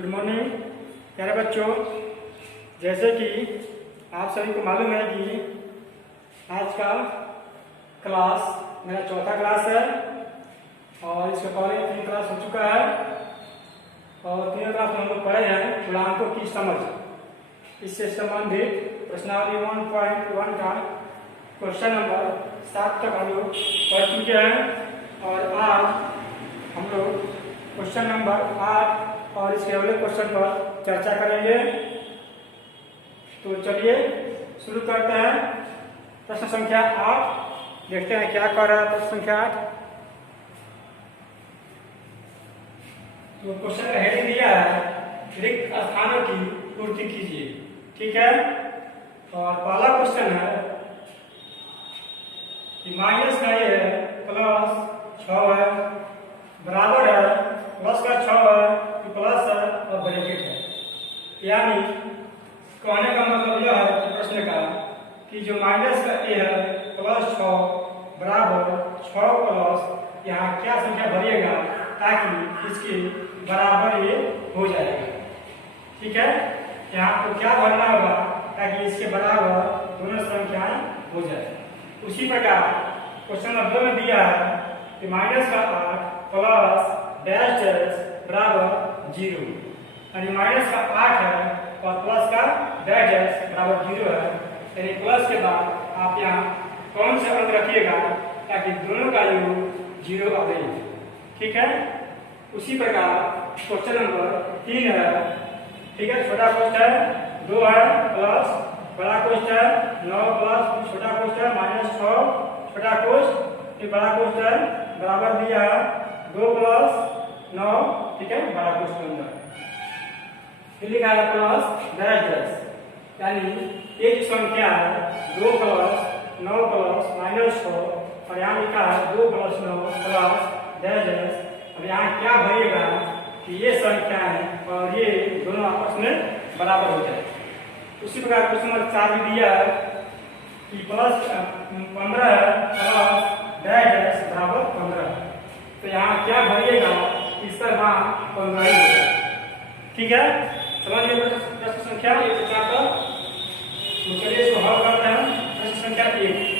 Good morning प्यारे बच्चों। जैसे कि आप सभी को मालूम है कि आज का क्लास मेरा चौथा क्लास है और इसके पहले 3 क्लास हो चुका है और 3 क्लास में हम लोग पढ़े हैं गुणांकों की समझ। इससे संबंधित प्रश्नावली 1.1 का क्वेश्चन नंबर 7 तक हम लोग पढ़ चुके हैं और आज हम लोग क्वेश्चन नंबर 8 और इसके अगले क्वेश्चन पर चर्चा करेंगे। तो चलिए शुरू करते हैं। प्रश्न संख्या 8 देखते हैं क्या कर रहा है प्रश्न संख्या 8। तो क्वेश्चन का हेडिंग दिया है रिक्त स्थानों की पूर्ति कीजिए। ठीक है, और पहला क्वेश्चन है कि माइनस का ये है प्लस 6 है बराबर है प्लस का 6 है प्लस है और ब्रैकेट है। यानी कहने का मतलब यह है कि प्रश्न का कि जो माइनस का ए है प्लस 6 बराबर 6 प्लस यहाँ क्या संख्या भरिएगा ताकि इसके बराबर ये हो जाएगा। ठीक है, यहाँ आपको क्या भरना होगा ताकि इसके बराबर दोनों संख्याएं हो जाए। उसी प्रकार क्वेश्चन नंबर 2 में दिया है कि माइनस का 8 प्लस डैश डैश बराबर 0, यानी माइनस का 8 है और प्लस का डैश डैश बराबर 0 है। यानी प्लस के बाद आप यहाँ कौन से अंक रखिएगा ताकि दोनों का योग 0 आ जाए। ठीक है, उसी प्रकार क्वेश्चन नंबर 3 है। ठीक है, छोटा क्वेश्चन है 2 है प्लस बड़ा क्वेश्चन 9 प्लस छोटा क्वेश्चन -6 छोटा क्वेश्चन बड़ा क्वेश्चन बराबर दिया है 2 प्लस 9। ठीक है, बड़ा क्वेश्चन फिर लिखा है प्लस डैश डैश, यानी एक संख्या है 2 प्लस 9 प्लस -6 और यहाँ लिखा है 2 प्लस 9 प्लस डैश डैश। अब यहाँ क्या भरिएगा कि ये संख्या है और ये दोनों आपस में बराबर हो जाए। उसी प्रकार क्वेश्चन नंबर 4 भी दिया है कि प्लस 15 है प्लस डैश डैश बराबर 15। तो यहाँ क्या भरिएगा इसका मान 15 ही होगा। ठीक है, समझिए प्रश्न संख्या 1 पर। तो चलिए इसको हल करते हैं। प्रश्न संख्या 1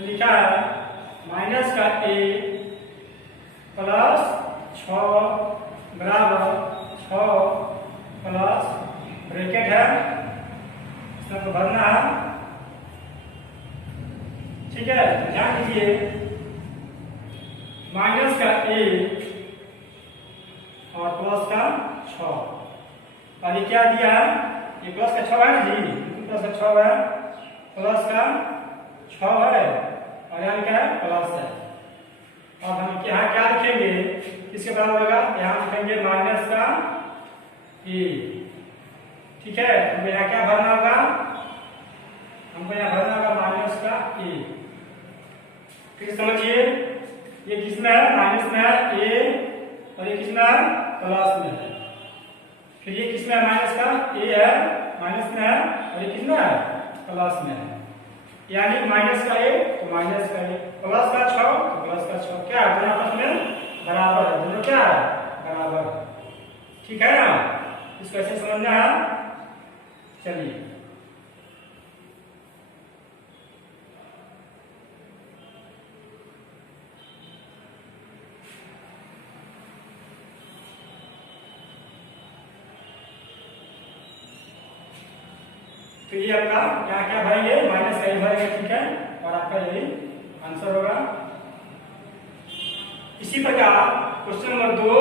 लिखा है माइनस का a प्लस 6 बराबर 6 प्लस ब्रैकेट है इसमें तो भरना है। ठीक है, ध्यान दीजिए माइनस का a और प्लस का 6। पहले क्या दिया है ये प्लस का 6 है ना जी, प्लस का 6 है प्लस का 6 है और यहाँ क्या है प्लस है। और हम यहाँ क्या लिखेंगे किसके बराबर होगा, यहाँ लिखेंगे माइनस का a। ठीक है, तो यहाँ क्या भरना होगा हमको यहाँ भरना होगा माइनस का a। फिर समझिए ये किसमें है माइनस में है a और ये किसमें है प्लस में है। फिर ये किसमें है माइनस का a है माइनस में है और ये किसमें है प्लस में है। यानी माइनस का a तो माइनस का a प्लस का 6 तो प्लस का 6 क्या है दोनों आपस में बराबर है, दोनों क्या है बराबर। ठीक है ना, इसको ऐसे समझना है। चलिए तो ये आपका यहाँ क्या भरेंगे माइनस का भरेंगे। ठीक है, और आपका यही आंसर होगा। इसी प्रकार क्वेश्चन नंबर 2,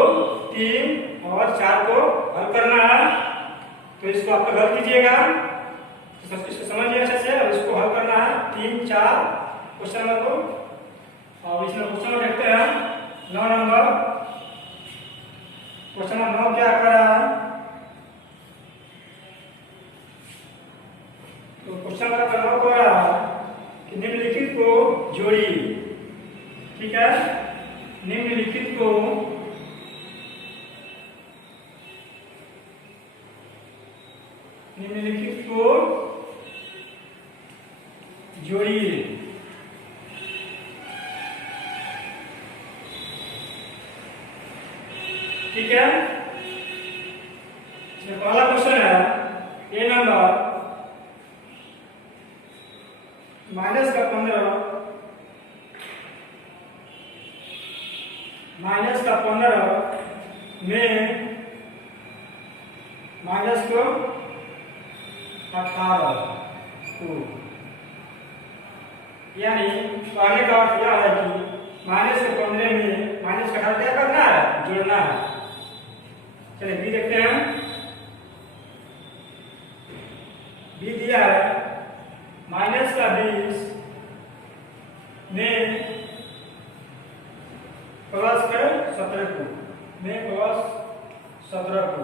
3 और 4 को हल करना है। तो इसको आप हल कीजिएगा, इसको समझिए अच्छे से और इसको हल करना है 3, 4 क्वेश्चन नंबर को। और इसमें क्वेश्चन नंबर देखते हैं 9 नंबर। क्वेश्चन नंबर 9 क्या कर रहा है तो क्वेश्चन नंबर 9 को रहा है कि निम्नलिखित को जोड़िए। ठीक है, निम्नलिखित को जोड़िए। ठीक है, पहला क्वेश्चन है ए नंबर -15 में -18 यानी कहने का अर्थ यह है कि -15 में -18 क्या करना है, जोड़ना है। चलिए बी देखते हैं। बी दिया है -20 में +17 को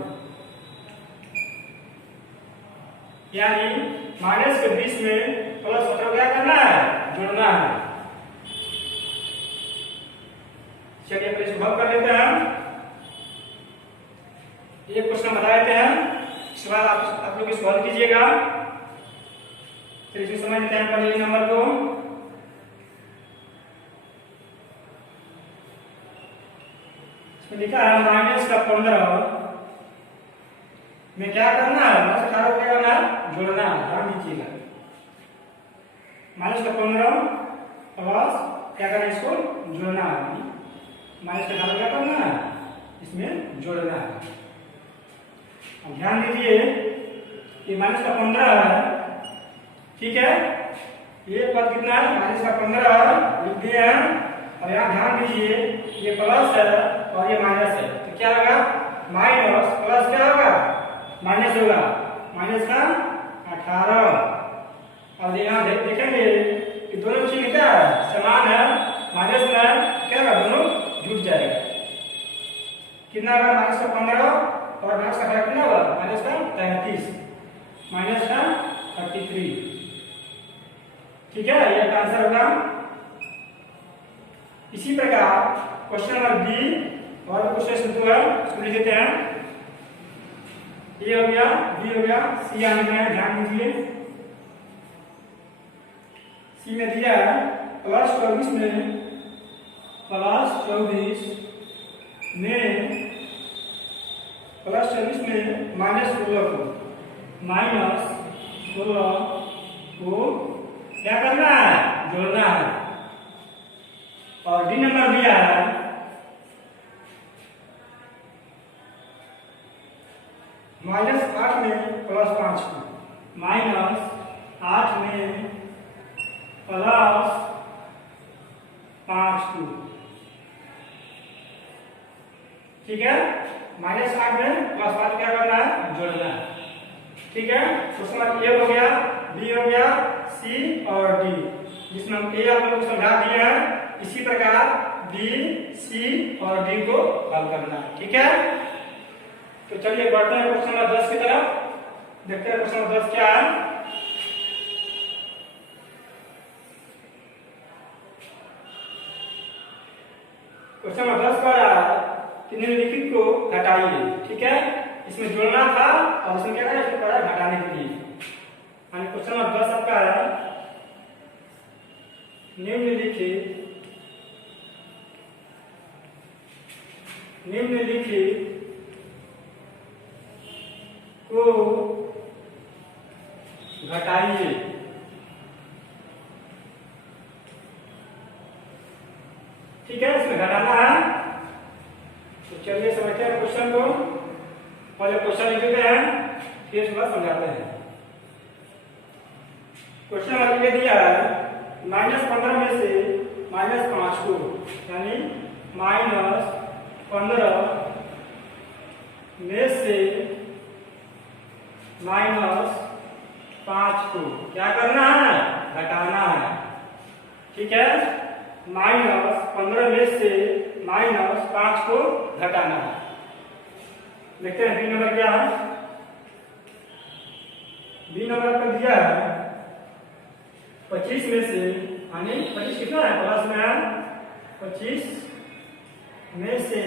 यानी -20 में +17 क्या करना है, जोड़ना है। चलिए अपने सुबह कर लेते हैं। ये क्वेश्चन बता देते हैं, इसके बाद आप लोग इसको हल कीजिएगा। चलिए इसमें समझ लेते हैं पहले नंबर को। इसमें लिखा है -15 में क्या करना है, -18 क्या करना है, जोड़ना है। ध्यान दीजिएगा, -15 प्लस क्या करना है, इसको जोड़ना है। -18 क्या करना है, इसमें जोड़ना है। अब ध्यान दीजिए कि -15 है, ठीक है, ये पद कितना है, -15 लिख दिए हैं। और यहाँ ध्यान दीजिए ये प्लस है और ये माइनस है, तो क्या होगा, माइनस प्लस क्या होगा, माइनस होगा, -18। और यहाँ देखेंगे कि दोनों चिन्ह क्या है, समान है, माइनस में क्या होगा, दोनों जुड़ जाएगा। कितना होगा, -15 और -18 कितना होगा, -33 -33। ठीक है, ये आंसर होगा। इसी प्रकार क्वेश्चन नंबर बी और क्वेश्चन से है, उसको लिख देते हैं। ए हो गया, बी हो गया, सी आने में ध्यान दीजिए। सी में दिया है +24 में -24 में -16 को क्या करना है, जोड़ना है। और डी नंबर दिया है -8 में +5 को, -8 में +5 को, ठीक है, -8 में +5 क्या करना है, जोड़ना है। ठीक है, उसके बाद ए हो गया, बी हो गया, सी और डी, जिसमें हम ए आप लोग समझा दिए हैं। इसी प्रकार बी, सी और डी को हल करना है। ठीक है, तो चलिए बढ़ते हैं क्वेश्चन नंबर 10 की तरफ। देखते हैं क्वेश्चन नंबर 10 क्या है। क्वेश्चन नंबर 10 कह रहा है कि निम्नलिखित को घटाइए। ठीक है, इसमें जोड़ना था और इसमें क्या करना है, इसमें पड़ा घटाने के लिए। क्वेश्चन नंबर 10 आपका है निम्नलिखित को घटाइए। ठीक है, इसमें घटाना है। तो चलिए समझते हैं क्वेश्चन को। पहले क्वेश्चन लिख देते हैं, फिर उसके बाद समझाते हैं। क्वेश्चन नंबर ये दिया है -15 में से -5 को, यानी -15 में से -5 को क्या करना है, घटाना है। ठीक है, -15 में से -5 को घटाना है। देखते हैं बी नंबर क्या है। बी नंबर पर दिया है 25 में से, यानी 25 कितना है, प्लस में है, 25 में से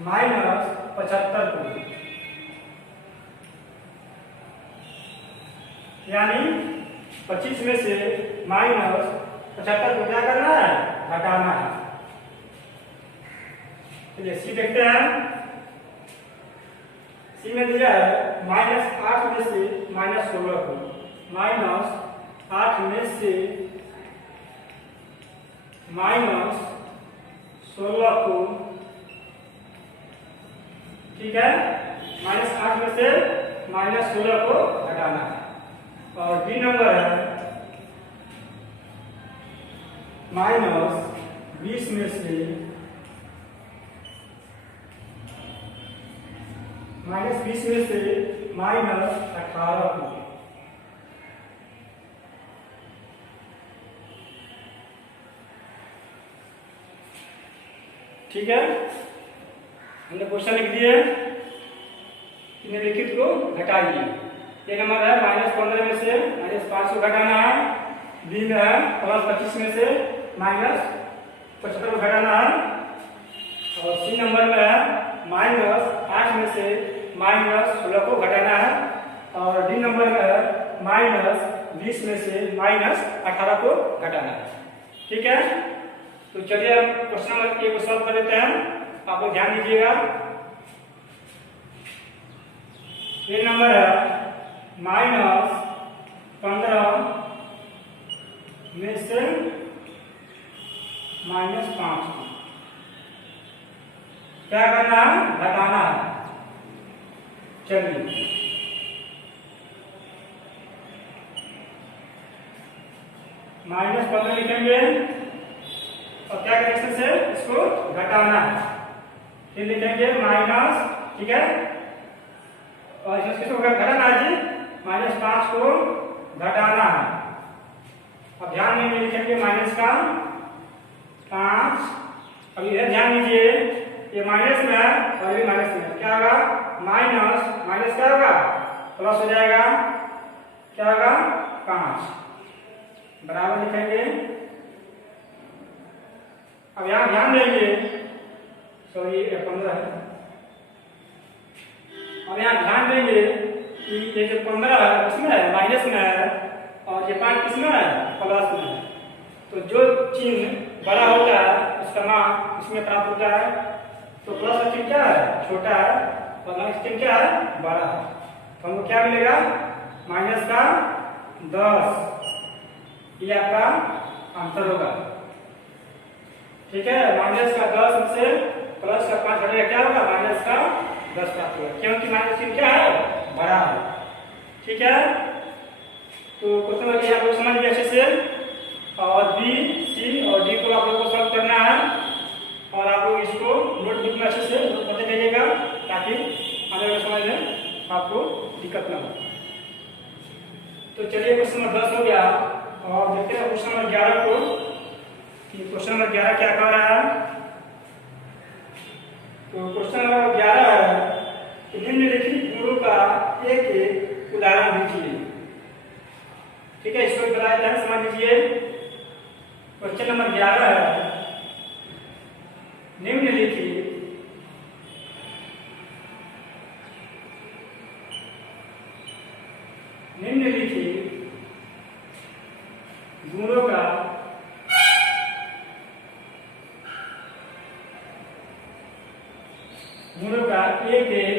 -75 को, यानी 25 में से -75 को क्या करना है, घटाना है। चलिए सी देखते हैं। सी में दिया है -8 में से -16 को, -8 में से -16 को, ठीक है, -8 में से -16 को घटाना है। और बी नंबर है -20 में से -18 को, ठीक है। हमने क्वेश्चन लिख दिए, निम्नलिखित को घटाइए। ये नंबर है -15 में से -5 को घटाना है। बी में है +25 में से -75 को घटाना है। और सी नंबर में है -8 में से -16 को घटाना है। और डी नंबर में है -20 में से -18 को घटाना है, ठीक है। तो चलिए हम क्वेश्चन नंबर ए को सॉल्व कर लेते हैं। आप लोग ध्यान दीजिएगा। ये नंबर है -15 में से -5 को क्या करना है, घटाना है। चलिए -15 लिखेंगे और क्या करेंगे से इसको घटाना है। फिर लिखेंगे माइनस, ठीक है, और इसको घटाना है जी, -5 को घटाना है। अब ध्यान में लिखेंगे माइनस का 5। अब इधर ध्यान दीजिए, ये माइनस में है और ये माइनस में है। क्या होगा, माइनस माइनस क्या होगा, प्लस हो जाएगा। क्या होगा, 5 बराबर लिखेंगे। अब यहाँ ध्यान देंगे, सॉरी ये 15 है। अब यहाँ ध्यान देंगे कि ये जो 15 है उसमें है माइनस में है और ये 5 किसमें है, प्लस में है। तो जो चिन्ह बड़ा होता है उसका मान इसमें प्राप्त होता है। तो प्लस का चिन्ह क्या है, छोटा है, और माइनस चिन्ह क्या है, बड़ा है। तो हमको क्या मिलेगा, माइनस का 10। ये आपका आंसर होगा, ठीक है। माइनस का 10 से प्लस का 5 हटेगा, क्या होगा, माइनस का 10 प्राप्त होगा, क्योंकि माइनस चिन्ह क्या है, बड़ा है, ठीक है। तो क्वेश्चन आप लोग समझ गए अच्छे से। और बी, सी और डी को आप लोग को सॉल्व करना है। और आप लोग इसको नोटबुक में अच्छे से नोट करते जाइएगा ताकि आने वाले समय में आपको दिक्कत ना हो। तो चलिए क्वेश्चन नंबर 10 हो गया। और देखते हैं क्वेश्चन नंबर 11 को, कि क्वेश्चन नंबर 11 क्या कह रहा है। तो क्वेश्चन नंबर 11 है कि निम्नलिखित गुणों का एक एक उदाहरण दीजिए, ठीक है। इसको बताया जाए, समझ लीजिए। क्वेश्चन नंबर 11 है निम्नलिखित गुणों का एक एक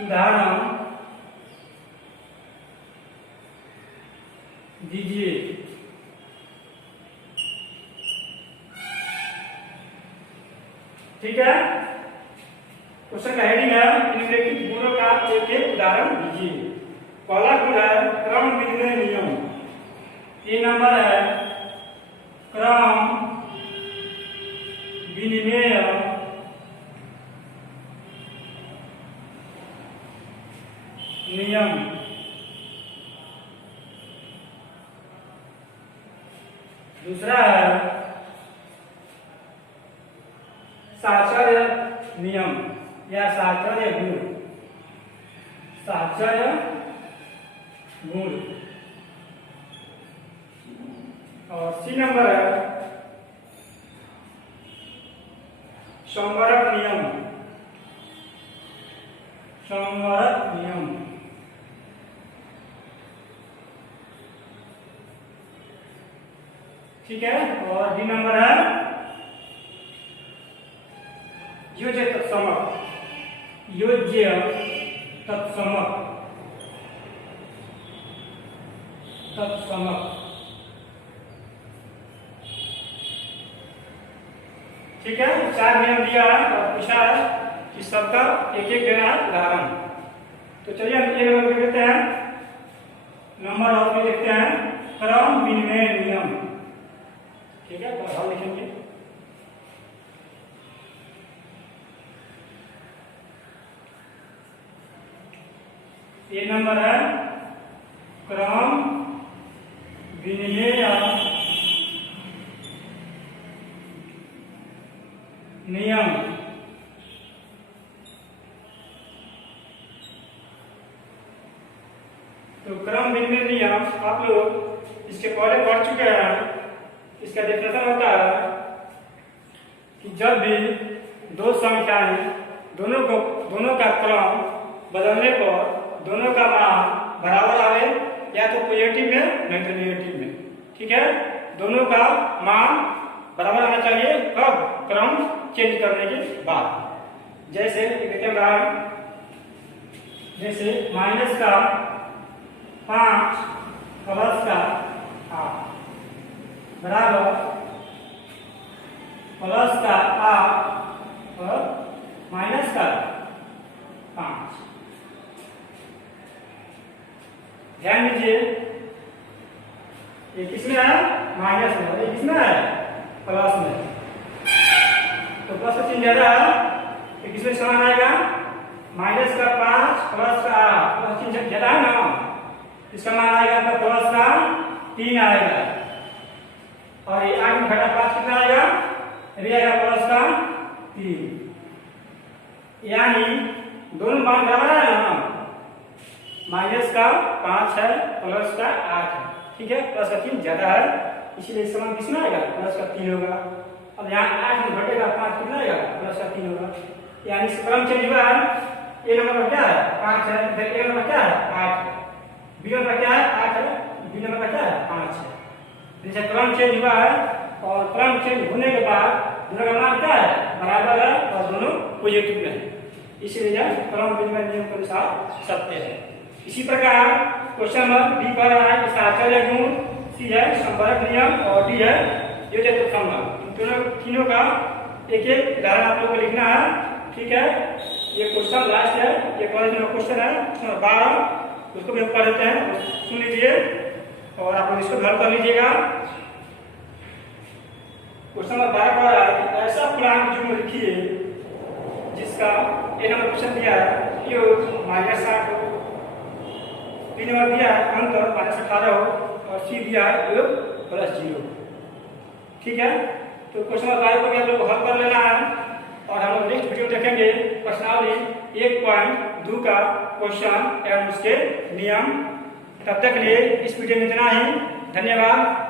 उदाहरण दीजिए, ठीक है। क्वेश्चन का हेडिंग है निम्नलिखित गुणों का एक एक उदाहरण दीजिए। पहला गुण है क्रम विनिमय नियम। ये नंबर है क्रम विनिमय नियम। दूसरा है साहचर्य नियम या साहचर्य गुण, साहचर्य गुण। और सी नंबर है संवरक नियम, संवरक नियम। ठीक है। और डी नंबर है योज्य तत्समक, योज्य तत्समक, तत्समक। ठीक है, 4 नियम दिया है और पूछा है कि सबका एक एक देना है उदाहरण। तो चलिए हम ये नंबर देखते हैं, नंबर ऑफ में देखते हैं क्रम विनिमय नियम। ठीक है, तो हम लिखेंगे ये नंबर है क्रम विनिमय नियम। तो क्रम विनिमय नियम आप लोग इसके पहले पढ़ चुके हैं। इसका डेफिनेशन होता है कि जब भी दो संख्याएं दोनों का क्रम बदलने पर दोनों का मान बराबर आवे, या तो पॉजिटिव में नहीं तो नेगेटिव में। ठीक है, दोनों का मान बराबर आना चाहिए कब? क्रम चेंज करने के बाद। जैसे जैसे माइनस का 5 प्लस का 8 बराबर प्लस का 8 और माइनस का 5। ध्यान दीजिए, ये किसमें है? माइनस में, और ये किसमें है? प्लस में। तो प्लस का चिन्ह ज्यादा है, ये किसमें समान आएगा? माइनस का 5 प्लस का 8, प्लस चिन्ह ज्यादा है ना, इसका मान आएगा तो प्लस का 3 आएगा। और ये 8 में घटा 5 कितना आएगा? ये आएगा प्लस का 3। यानी दोनों मान बराबर है ना, माइनस का 5 है, प्लस का 8 है। ठीक है, प्लस का 3 ज्यादा है, इसलिए इस समान किसमें आएगा? प्लस का 3 होगा। अब यहाँ 8 में घटेगा 5 कितना आएगा? प्लस का 3 होगा। यानी क्रम चेंज हुआ है। ए नंबर क्या है? 5 है, फिर ए नंबर क्या है? 8 है, बी नंबर क्या है? 8 है, बी नंबर क्या है? 5 है। जैसे क्रम चेंज हुआ है और क्रम चेंज होने के बाद दोनों का मान क्या है? बराबर है और दोनों पॉजिटिव में है, इसलिए यह क्रम विनिमय नियम के अनुसार सत्य है। इसी प्रकार क्वेश्चन नंबर बी पर रहा है आचार्य गुण, सी है संपर्क नियम और डी है योज्य तत्समक। तीनों का एक एक उदाहरण आप लोगों को लिखना है। ठीक है, ये क्वेश्चन लास्ट है, ये कॉलेज में क्वेश्चन है 12, उसको भी हम पढ़ लेते हैं, सुन लीजिए और आप लोग इसको हल कर लीजिएगा। क्वेश्चन नंबर 12 पर रहा है ऐसा पूर्णांक जुम्न लिखिए जिसका ए नंबर क्वेश्चन दिया है योग -8 हो, बी नंबर दिया है अंतर -18 हो और सी दिया है योग +0। ठीक है, तो क्वेश्चन नंबर 12 को भी आप लोग को हल कर लेना है और हम लोग नेक्स्ट वीडियो देखेंगे प्रश्नावली 1.2 का क्वेश्चन एवं उसके नियम। तब तक के लिए इस वीडियो में इतना ही। धन्यवाद।